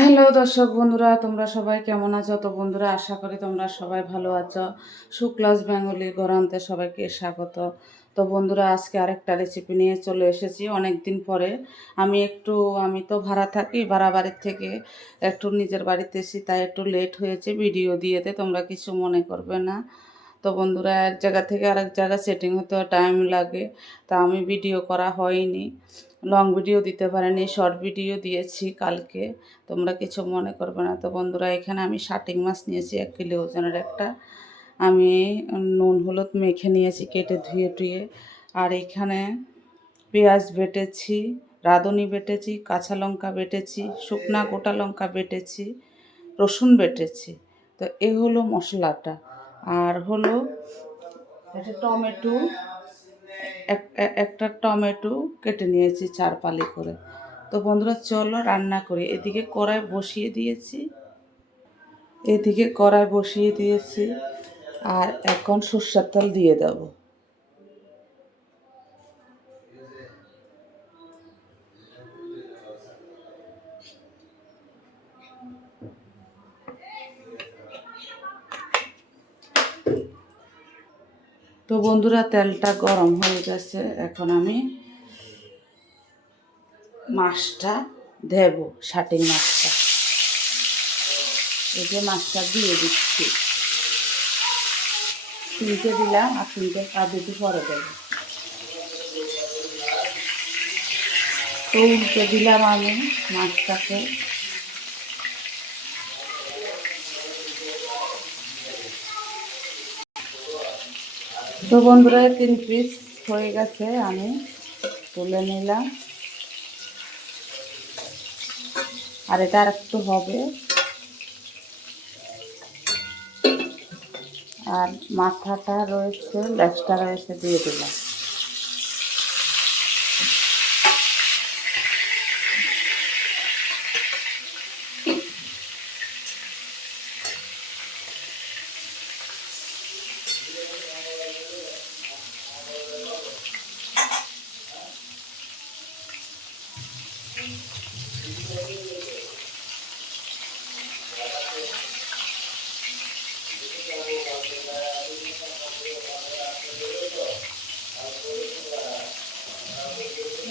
Hello দর্শক বন্ধুরা, তোমরা সবাই কেমন আছো? তো বন্ধুরা, আশা করি তোমরা সবাই ভালো আছো। শুক্লাস বেঙ্গলি গরান্তে সবাইকে স্বাগত। তো বন্ধুরা, আজকে আরেকটা রেসিপি নিয়ে চলে এসেছি। অনেক দিন পরে আমি একটু, আমি তো ভাড়া থাকি, ভাড়া বাড়ির থেকে একটু নিজের বাড়িতে এসেছি, তাই একটু লেট হয়েছে ভিডিও দিয়েতে, তোমরা কিছু মনে করবে না। তো বন্ধুরা এক জায়গা থেকে আরেক জায়গা সেটিং হতে টাইম লাগে। তা আমি ভিডিও করা হয়নি। লং ভিডিও দিতে পারিনি শর্ট ভিডিও দিয়েছি কালকে। তোমরা কিছু মনে করবে না। তো বন্ধুরা, এখানে আমি শাটিং মাছ নিয়েছি, এক কিলো ওজনের একটা। আমি নুন, হলুদ মেখে নিয়েছি, কেটে ধুয়ে টুয়ে। আর এখানে পেঁয়াজ বেটেছি, রাঁধুনি বেটেছি, কাঁচা লঙ্কা বেটেছি, শুকনা গোটা লঙ্কা বেটেছি, রসুন বেটেছি। তো এ হলো মশলাটা। আর হলো একটা টমেটো, এক- একটা টমেটো কেটে নিয়েছি চার পালি করে। তো বন্ধুরা, চলো রান্না করি। এদিকে কড়াই বসিয়ে দিয়েছি। এদিকে কড়াই বসিয়ে দিয়েছি। আর এখন সর্ষের তেল দিয়ে দেব। বন্ধুরা, তেলটা গরম হয়ে গেছে। এখন আমি মাছটা দেব শাটিং মাছটা। এই যে মাছটা দিয়ে দিচ্ছি। তিনটে দিলাম, আর তিনটে আর দুটো পরে দেব। তো উল্টে দিলাম আমি মাছটাকে। তো বন্ধুরা, তিন পিস হয়ে গেছে, আমি তুলে নিলাম। আর এটা আর একটু হবে। আর মাথাটা রয়েছে, লেজটা রয়েছে, দিয়ে দিলাম।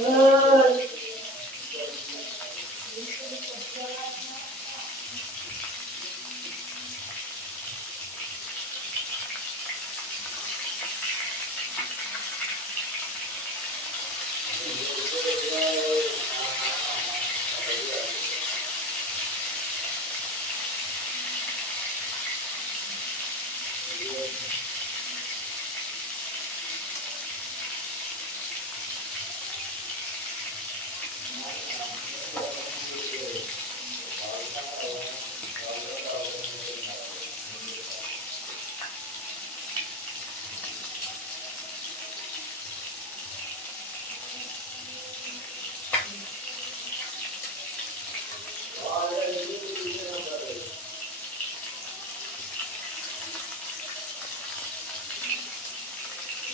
Oh.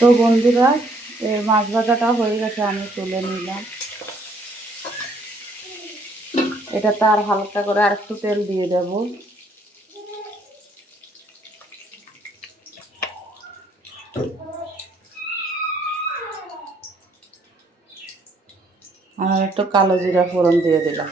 তো বন্ধুরা মাছ ভাজাটা হয়ে গেছে, আমি তুলে নিলাম। এটা তার হালকা করে আর একটু তেল দিয়ে দেব। আর একটু কালো জিরা ফোড়ন দিয়ে দিলাম।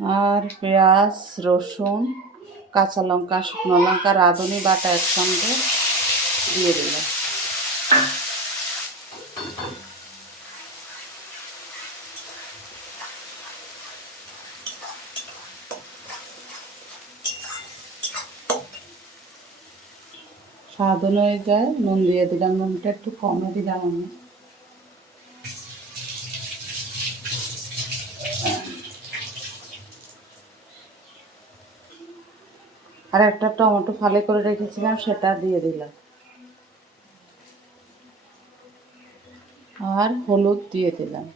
আর পেঁয়াজ, রসুন, কাঁচা লঙ্কা, শুকনো লঙ্কা, রাঁধুনি বাটা একসঙ্গে দিয়ে দিলাম। স্বাদ অনুযায়ী নুন দিয়ে দিলাম, নুনটা একটু কমে দিলাম আমি। আর একটা টমেটো ফালে করে রেখেছিলাম সেটা দিয়ে দিলাম। আর হলুদ দিয়ে দিলাম।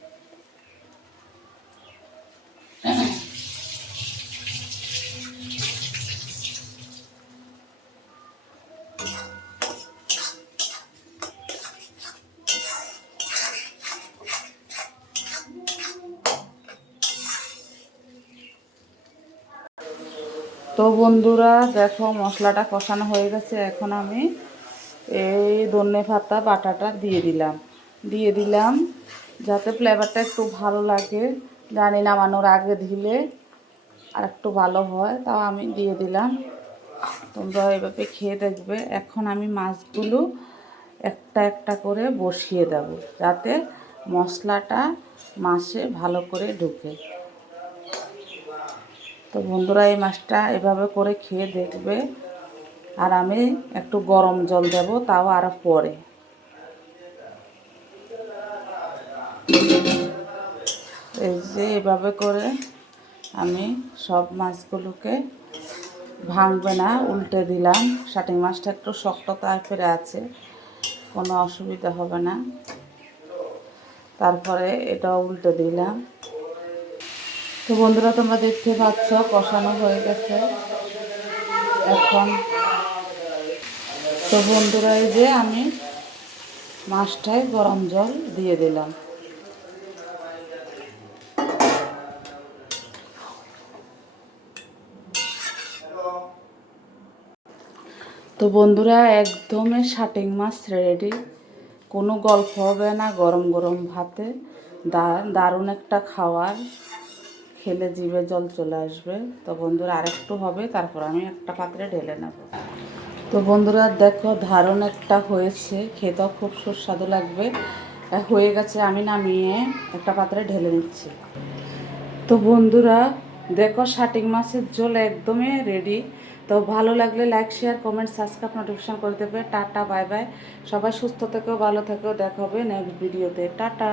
তো বন্ধুরা, দেখো মশলাটা কষানো হয়ে গেছে। এখন আমি এই ধনে পাতা, বাটাটা দিয়ে দিলাম। দিয়ে দিলাম যাতে ফ্লেভারটা একটু ভালো লাগে। জানি নামানোর আগে দিলে আর একটু ভালো হয়, তাও আমি দিয়ে দিলাম। তোমরা এভাবে খেয়ে দেখবে। এখন আমি মাছগুলো একটা একটা করে বসিয়ে দেব যাতে মশলাটা মাছে ভালো করে ঢুকে। তো বন্ধুরা এই মাছটা এভাবে করে খেয়ে দেখবে। আর আমি একটু গরম জল দেব, তাও আর পরে। এই যে এভাবে করে আমি সব মাছগুলোকে ভাঙবে না, উল্টে দিলাম। শাটিং মাছটা একটু শক্ত টাইপের আছে, কোনো অসুবিধা হবে না। তারপরে এটা উল্টে দিলাম। তো বন্ধুরা, তোমরা দেখতে পাচ্ছ, কষানো হয়ে গেছে। এখন তো বন্ধুরা, এই যে আমি মাছটায় গরম জল দিয়ে দিলাম। তো বন্ধুরা একদমই শাটিং মাছ রেডি কোনো গল্প হবে না, গরম গরম ভাতে। দারুণ একটা খাওয়ার। খেলে জিভে জল চলে আসবে। তো বন্ধুরা, আরেকটু হবে, তারপর আমি একটা পাত্রে ঢেলে নেব। তো বন্ধুরা, দেখো, ধারণ একটা হয়েছে। খেতেও খুব সুস্বাদু লাগবে। হয়ে গেছে, আমি নামিয়ে একটা পাত্রে ঢেলে নিচ্ছি। তো বন্ধুরা, দেখো, শাটিং মাছের ঝোল একদমই রেডি তো ভালো লাগলে like share comment subscribe notification করে দেবে। টাটা বাই বাই সবাই সুস্থ থেকেও ভালো থেকেও দেখা হবে নেক্সট ভিডিওতে টাটা।